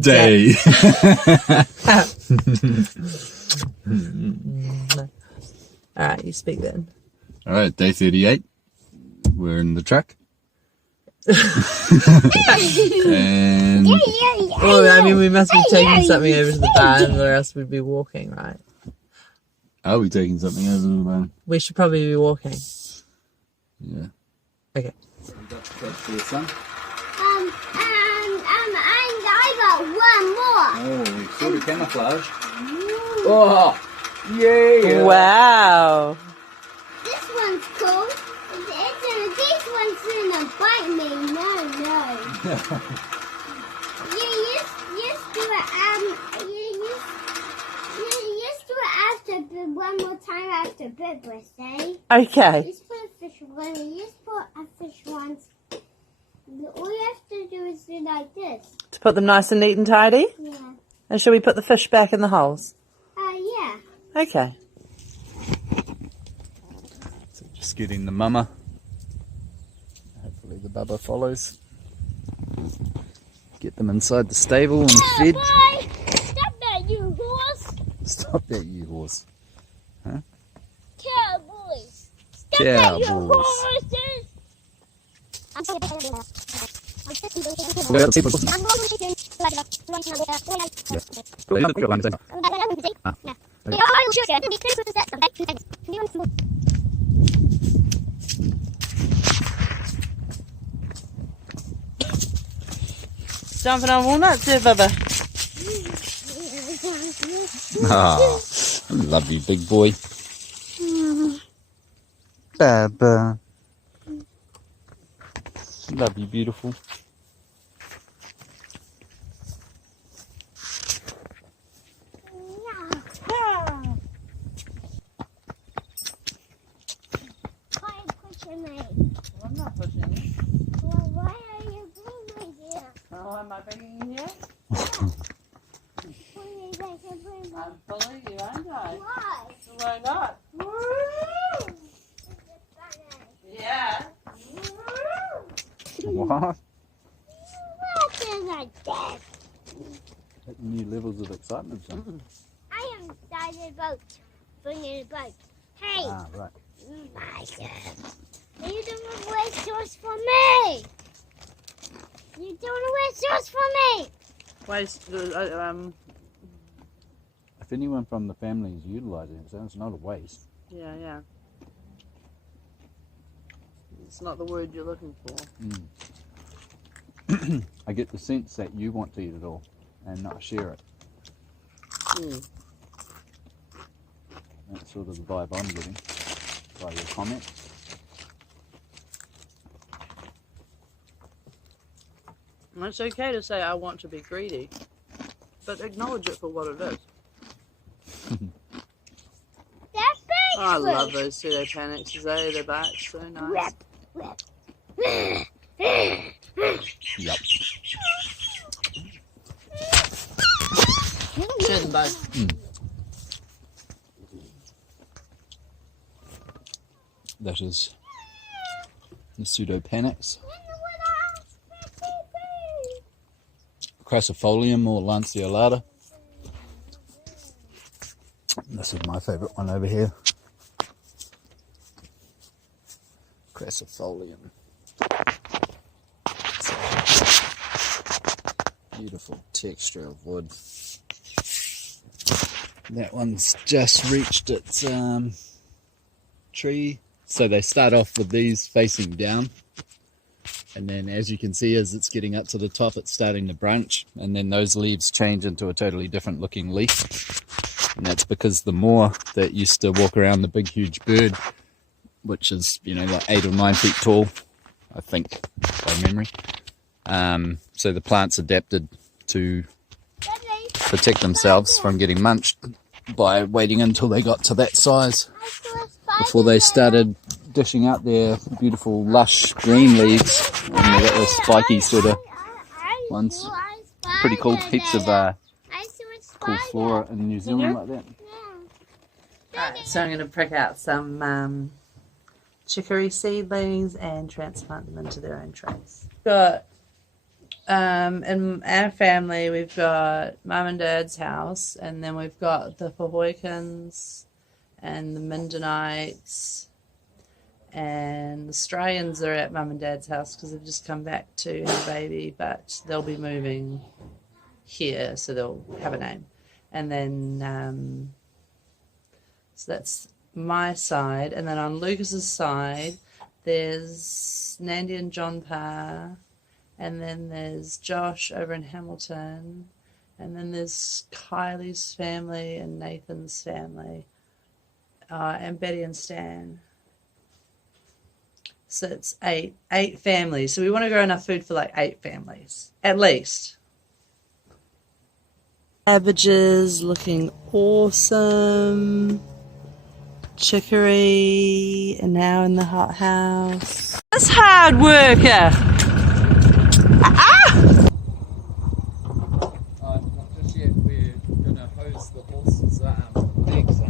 day. Alright, you speak then. Alright, day 38. We're in the truck. And Well, I mean, we must be taking something over to the van, or else we'd be walking, right? are we taking something over the van? We should probably be walking. Yeah. Okay. So we got for your son? And I got one more. Oh, sort of camouflaged. Oh, yeah. Wow. This one's cool. These ones gonna bite me. No. You used to do it after one more time after birthday. Okay. You just put a fish one. You just put a fish once. All you have to do is do like this. To put them nice and neat and tidy? Yeah. And shall we put the fish back in the holes? Yeah. Okay. So just getting the mama. Hopefully the bubba follows. Get them inside the stable and fed. Boy, stop that, you horse. Stop that, you horse. Huh? Cowboys. Stop that, you Cowboys. horses. Jumping on walnuts there, Bubba. Ah, I love you, big boy. Baba. Love you, beautiful. I'm not pushing you. Well, why are you doing my dear? Oh, am I bringing you here? Please, I can bring my I'm pulling you, aren't I? why? Why not? Yeah. What? What is like that? New levels of excitement, son. I am excited about bringing a boat. Hey, Ah, right. my son. You don't want to wear sauce for me. You don't want to wear sauce for me. If anyone from the family is utilising it, so it's not a waste. Yeah. It's not the word you're looking for. I get the sense that you want to eat it all and not share it. That's sort of the vibe I'm getting by your comments. It's okay to say I want to be greedy, but acknowledge it for what it is. That's big. Oh, I love those pseudo panics today. They're back so nice. Yep. Share them both. That is the pseudo panics. Crassifolium or lanceolata. This is my favourite one over here. Crassifolium. Beautiful texture of wood. That one's just reached its tree. So they start off with these facing down. And then as you can see, as it's getting up to the top, it's starting to branch. And then those leaves change into a totally different looking leaf. And that's because the moor that used to walk around the big, huge bird, which is, like 8 or 9 feet tall, I think, by memory. So the plants adapted to protect themselves from getting munched by waiting until they got to that size before they started dishing out their beautiful lush green leaves. And they got those spiky sort of ones. Pretty cool. Heaps of cool flora in New Zealand like that. Alright, so I'm going to prick out some chicory seedlings and transplant them into their own trays. Got in our family, we've got Mum and Dad's house, and then we've got the Fahoikans and the Mindenites, and the Australians are at Mum and Dad's house because they've just come back to have a baby, but they'll be moving here, so they'll have a name. And then, so that's my side, and then on Lucas's side, there's Nandy and John Parr. And then there's Josh over in Hamilton. And then there's Kylie's family and Nathan's family. And Betty and Stan. So it's eight families. So we want to grow enough food for like 8 families, at least. Cabbages looking awesome. Chicory, and now in the hothouse. This hard worker. Not just yet. We're gonna hose the horses' legs.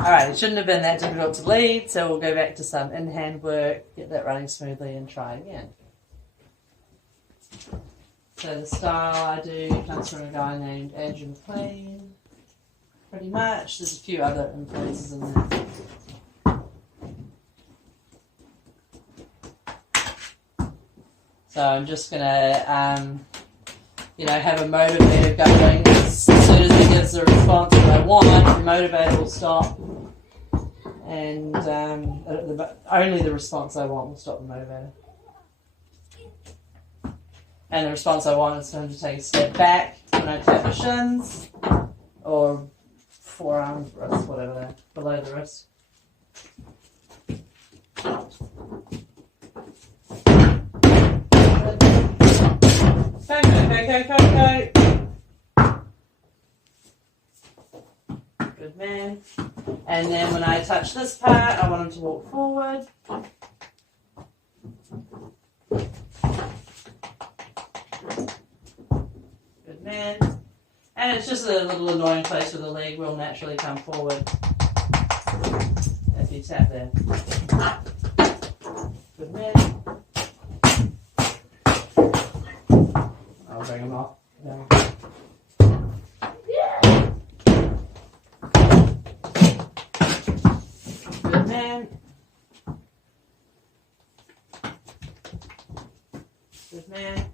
Alright, it shouldn't have been that difficult to lead, so we'll go back to some in-hand work, get that running smoothly, and try again. So the style I do comes from a guy named Andrew McLean, pretty much. There's a few other influences in there. So I'm just going to, have a motivator going. As soon as it gives the response that I want, the motivator will stop. And only the response I want will stop the motivator. And the response I want is for him to take a step back when I tap the shins, or forearms, wrists, whatever they're below the wrist. Go. Good man. And then when I touch this part, I want him to walk forward. Good man. And it's just a little annoying place where the leg will naturally come forward if you tap there. Good man. I'll bring him off. No. Good man. Good man.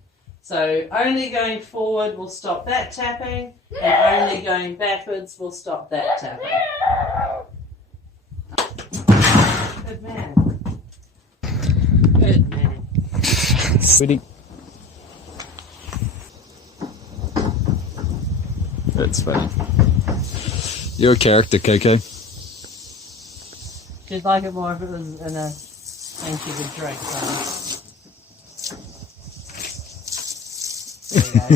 So only going forward will stop that tapping, and only going backwards will stop that tapping. Good man. Good man. Sweetie. That's funny. You're a character, Coco. She'd like it more if it was in a thing she could drink. There you go.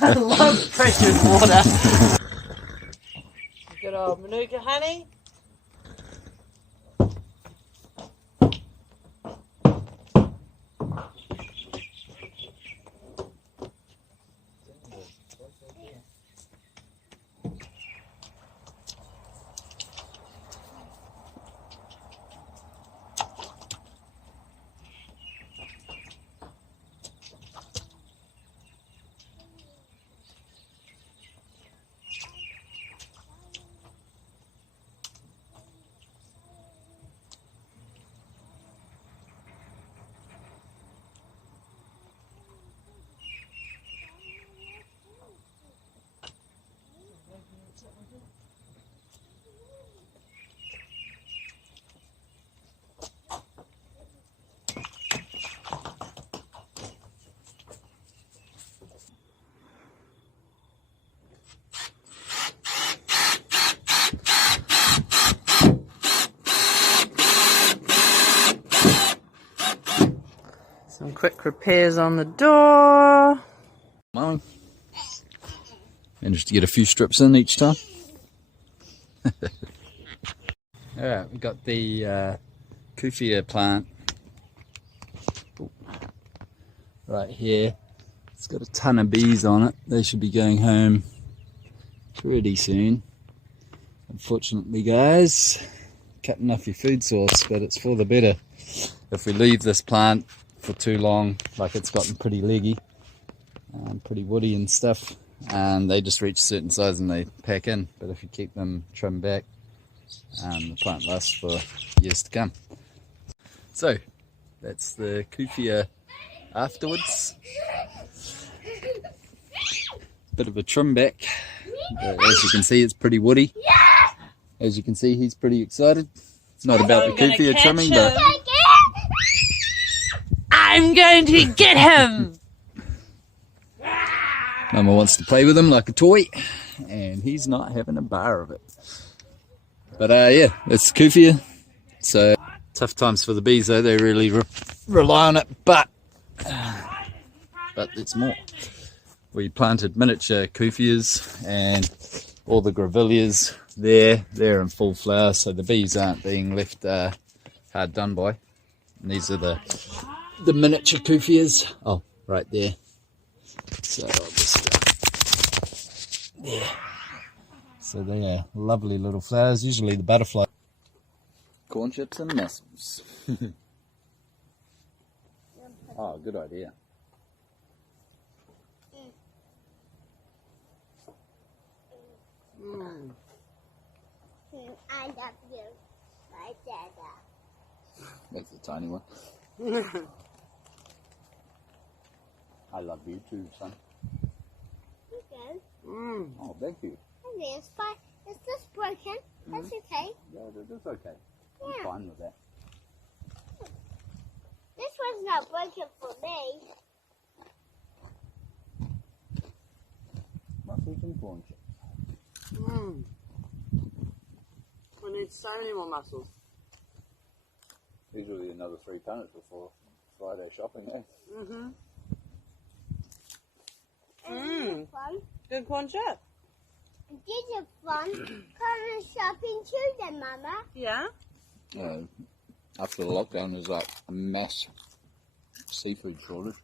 I love pressured water. Good old Manuka honey. quick repairs on the door. Mowing. Managed to get a few strips in each time. Alright, we got the Kufia plant right here. It's got a ton of bees on it. They should be going home pretty soon. Unfortunately, guys, cutting off your food source, but it's for the better. If we leave this plant for too long, like it's gotten pretty leggy, pretty woody and stuff, and they just reach a certain size and they pack in. But if you keep them trimmed back, the plant lasts for years to come. So that's the Kufia afterwards. Bit of a trim back. As you can see, it's pretty woody. As you can see, he's pretty excited. It's not about the Kufia trimming, but I'm going to get him! Mama wants to play with him like a toy, and he's not having a bar of it. But yeah, it's Kufia. So tough times for the bees though, they really rely on it, but there's more. We planted miniature Kufias and all the grevilleas there. They're in full flower, so the bees aren't being left hard done by. And these are the miniature Kufias. Oh, right there. So I'll just there. So they are lovely little flowers. Usually the butterfly. Corn chips and mussels. Oh, good idea. I love you, my dada. That's a tiny one. I love you too, son. Okay. Oh, thank you. Is this broken? That's okay. Yeah, that's okay. I'm Yeah. fine with that. This one's not broken for me. Mussels and corn chips. We need so many more mussels. These will be another 3 pounds before Friday shopping, eh? Fun. Good corn chip. This is fun. Come shopping too then, Mama. Yeah? After the lockdown, there's like a mass seafood shortage.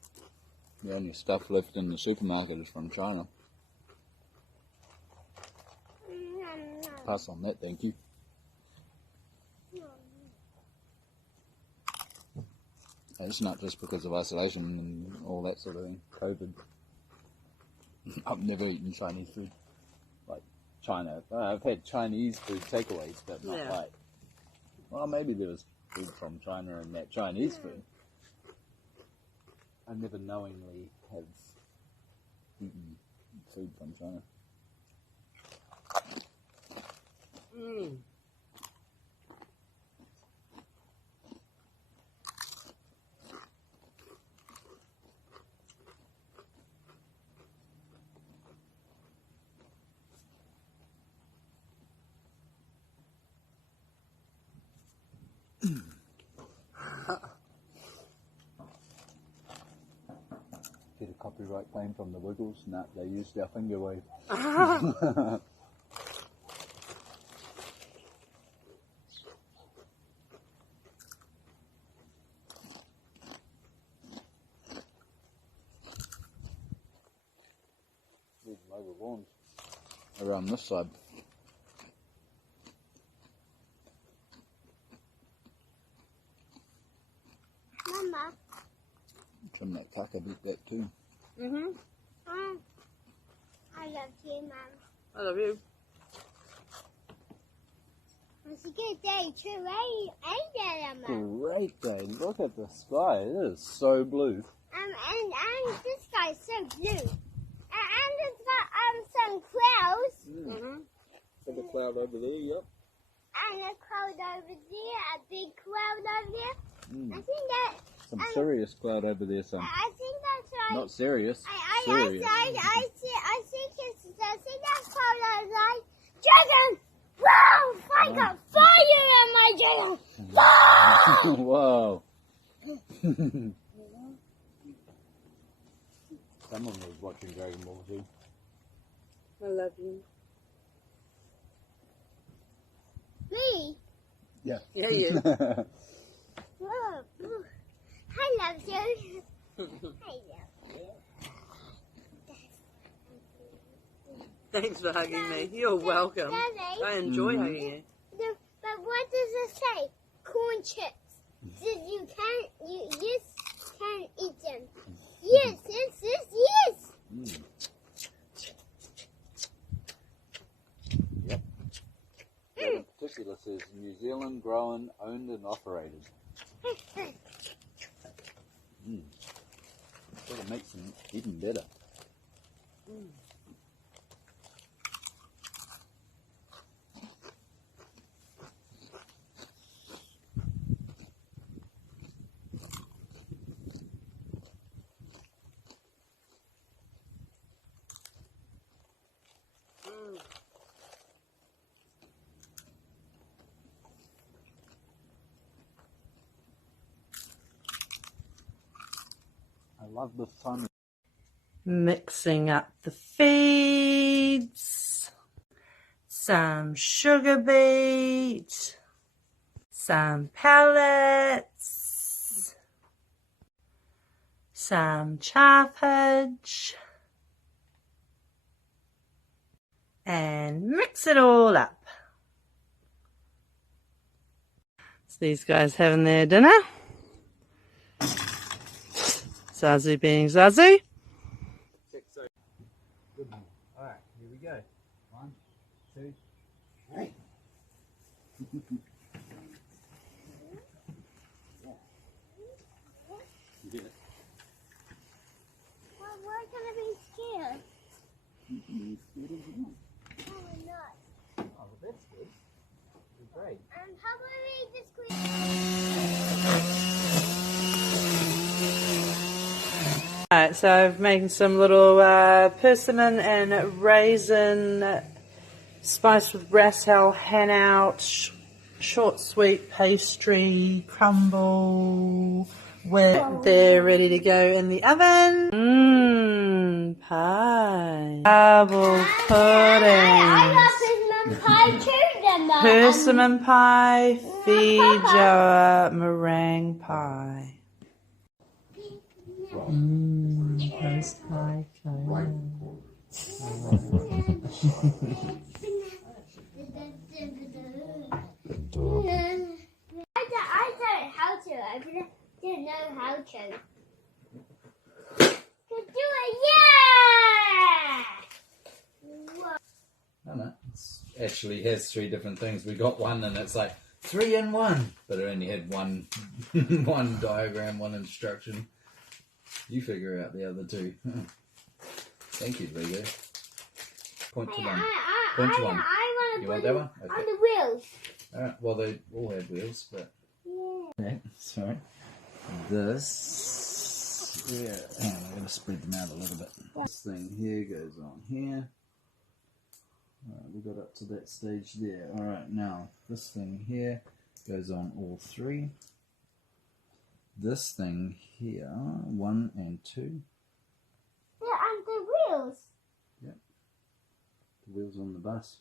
The only stuff left in the supermarket is from China. Pass on that, thank you. It's not just because of isolation and all that sort of thing. COVID. I've never eaten Chinese food. Like China. I've had Chinese food takeaways, but not like... Well, maybe there was food from China and that Chinese food. I never knowingly have eaten food from China. Get a copyright claim from the Wiggles? Nah, they used their finger wave. Leave them over lawns around this side. Mama. Trim that tucker, beat that too. I love you, Mom. I love you. It's a good day too, right? Ain't that, Mama? Great day. Look at the sky. It is so blue. And this guy's so blue. And it's got some clouds. There's a cloud over there, yep. And a cloud over there, a big cloud over there. I think that. Some serious cloud over there, son. I think that's right. Not serious. Serious. I think that's cloud outside. Dragon! Whoa! I got fire in my dragon! Whoa! Whoa. Someone was watching Dragon Ball too. I love you. Me? Yeah. Yeah, you. Whoa. I love you. I love you. Thanks for hugging me. You're welcome. Daddy, I enjoy hugging you. but what does it say? Corn chips. You can't eat them. Yes. Mm. Yep. That in particular says New Zealand grown, owned and operated. That makes them even better. I love this time. Mixing up the feeds, some sugar beet, some pellets, some charpage, and mix it all up. So these guys having their dinner. Zazu being Zazu. Good one. Alright, here we go. 1, 2, 3. You did it. Well, we're gonna be scared. You can be scared if you want. No, we're not. Oh, well, that's good. You're great. How about we just quit? Alright, so I'm making some little persimmon and raisin spiced with brassel, hen out, short sweet pastry, crumble. They're ready to go in the oven. Pie. Marble pudding. Persimmon pie too, then. Persimmon pie, Feijoa meringue pie. Toast pie. I don't know how to. I didn't know how to. Could do it, yeah! No, it actually has 3 different things. We got one and it's like 3 in 1, but it only had one one diagram, one instruction. You figure out the other 2. Thank you, Lego. Point to one. Point to one. You want that one? Okay. On the wheels. Alright, well they all had wheels, but... Okay, sorry. This... Yeah, hang on, I'm going to spread them out a little bit. This thing here goes on here. Alright, we got up to that stage there. Alright, now, this thing here goes on all 3. This thing here, 1 and 2. Yeah, and the wheels. Yep. The wheels on the bus.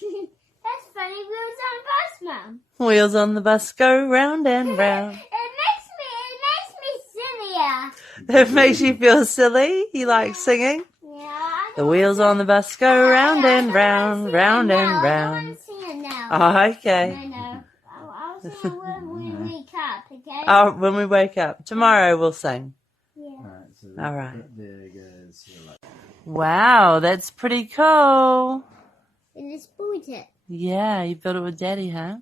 That's funny, wheels on a bus, Mum. Wheels on the bus go round and round. It makes me sillier. It makes you feel silly. You like singing? Yeah. The wheels on the bus go round and round, round and round. I don't want to sing it now. Oh, okay. No. I'll sing it when we wake up, okay? Oh, when we wake up. Tomorrow we'll sing. Yeah. Alright, so All right. there goes your light. Wow, that's pretty cool. And it's pointed. Yeah, you built it with Daddy, huh?